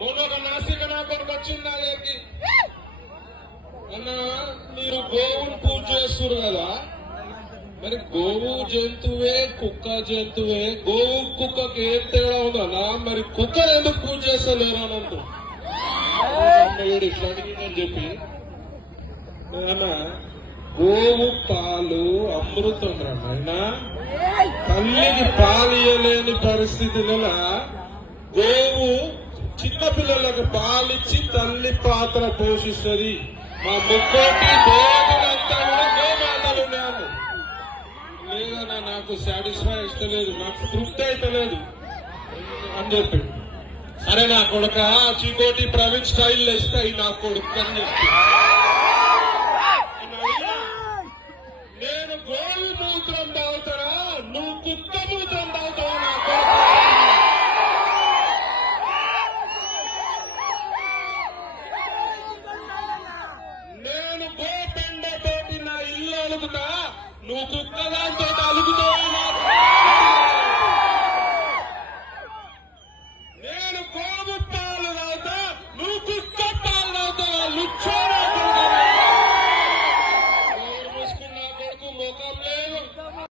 మొన్న ఒక నాసిక నా కొరకు వచ్చింది నా దగ్గరికి. అన్న మీరు గోవును పూజ చేస్తున్నారు కదా, మరి గోవు జంతువే కుక్క జంతువే, గోవు కుక్కకి ఏం తేడా ఉందన్నా? మరి కుక్క ఎందుకు పూజ చేస్తలేరు అనంటూ ఇట్లా అడిగిందని చెప్పి, అన్న గోవు పాలు అమృతం రన్నా, తల్లికి పాలు ఇయ్యలేని పరిస్థితులలో గోవు చిన్నపిల్లలకు పాలిచ్చి తల్లి పాత్ర పోషిస్తుంది. మా ముక్కోటి దేవతలంతా కూడా గోమాతలు ఉన్నాను. లేదన్నా నాకు సాటిస్ఫై ఇస్తలేదు, నాకు తృప్తి అయితలేదు అని చెప్పి, సరే నా కొడుక చీకోటి ప్రవీణ్ స్టైల్ ఇస్తాయి నా కొడుకు అని చెప్పి, నేను గోవు మూత్రం తాగుతారా నువ్వు కుక్క మూత్రం తాగుతావు నా కొడుకు? నేను గోపెండతోటి నా ఇల్లు అలుగుతా, నువ్వు కుక్క దాంతో అలుగుతావు.